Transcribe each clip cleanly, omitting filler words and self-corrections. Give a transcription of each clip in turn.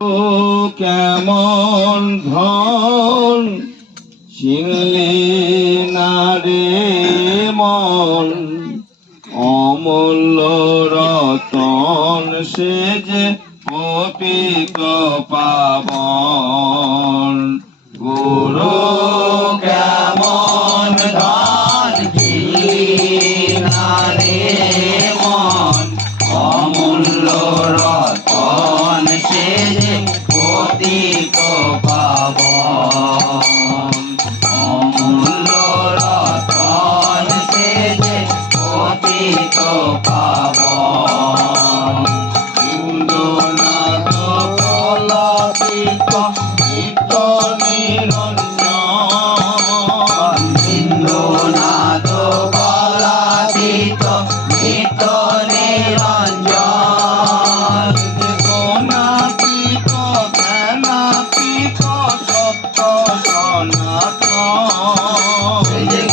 ও কেমন ধন চিনলি না রে মন, অমূল্য রতন সে যে অপিক পাবন। গুরু কেমন ধন চিনলি না রে মন, অমূল্য রতন সে যে অপিক পাবন। অমূল্য রতন সে যে অপিক পাবন। ইন্দ্রনাথ পলাশিত নিত্য নিরঞ্জন, ইন্দ্রনাথ পলাশিত নিত্য নিরঞ্জন। গুণাতীত জ্ঞানাতীত সত্য সনাতন,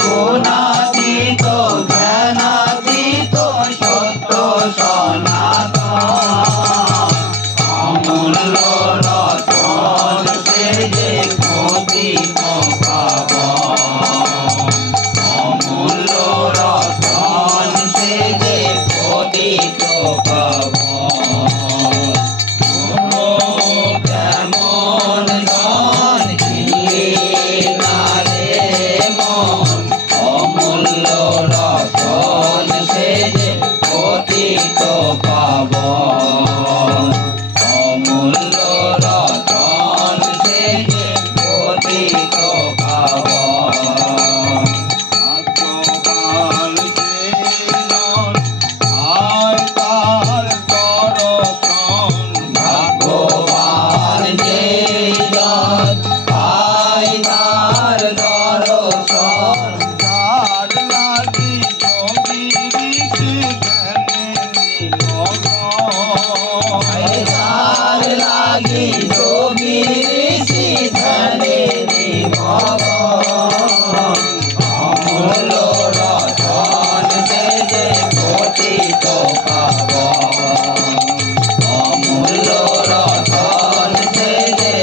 গুণাতীত জ্ঞানাতীত সত্য সনাতন। অমূল্য রতন সে যে অপিক পাবন। অমূল্য রতন সে যে অপিক পাবন। গুরু কেমন ধন চিনলি না রে মন, অমূল্য রতন সে যে অপিক পাবন। অমূল্য রতন সে যে অপিক পাবন। ভাগ্যবান যে জন পায় তার দর্শন, ভাগ্যবান যে জন পায় তার দর্শন। যার লাগি যোগী ঋষি ধ্যানে নিমগ্ন, যার লাগি যোগী ঋষি ধ্যানে নিমগ্ন। অমূল্য রতন সে যে অপিক পাবন। অমূল্য রতন সে যে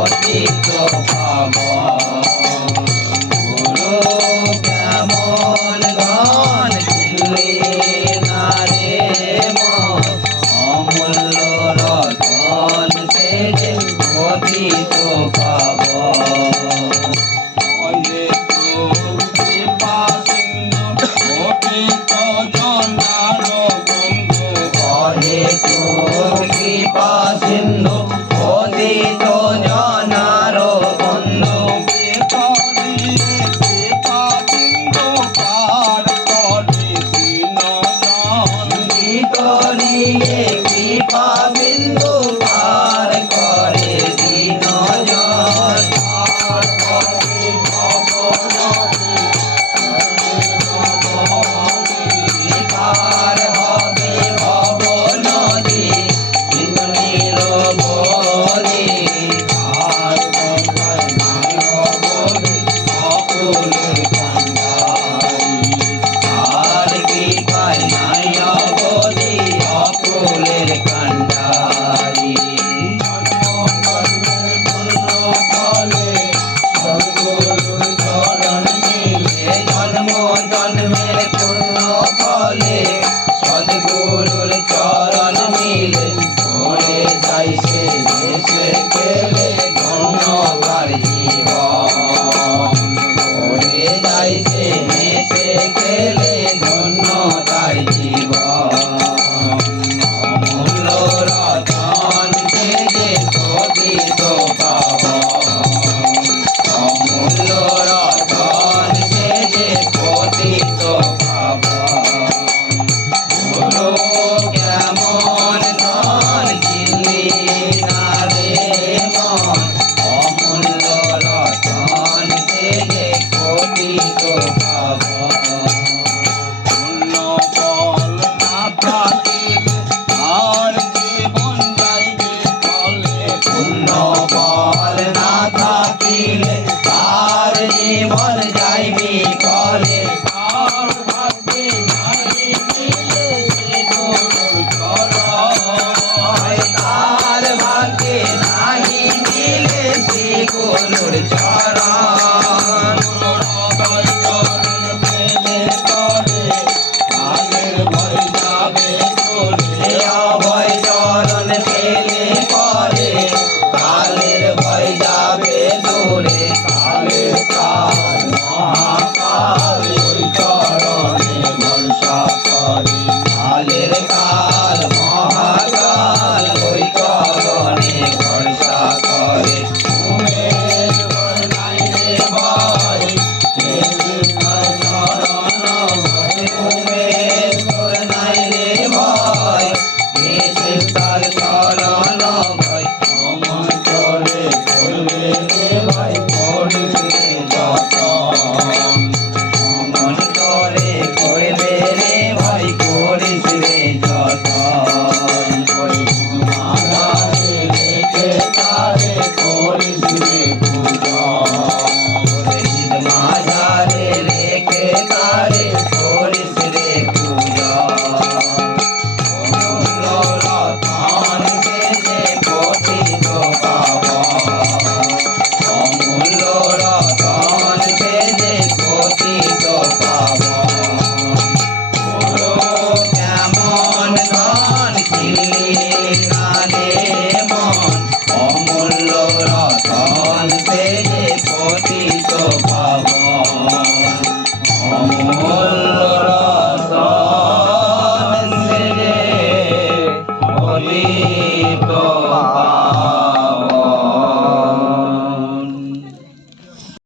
অপিক পাবন। গুরু কেমন ধন চিনলি না রে মন, অমূল্য রতন সে যে অপিক পাবন। হয়ে তোর কৃপা সিন্ধু অপিত জনার বন্ধু, হয়ে তোর কৃপা সিন্ধু অপিত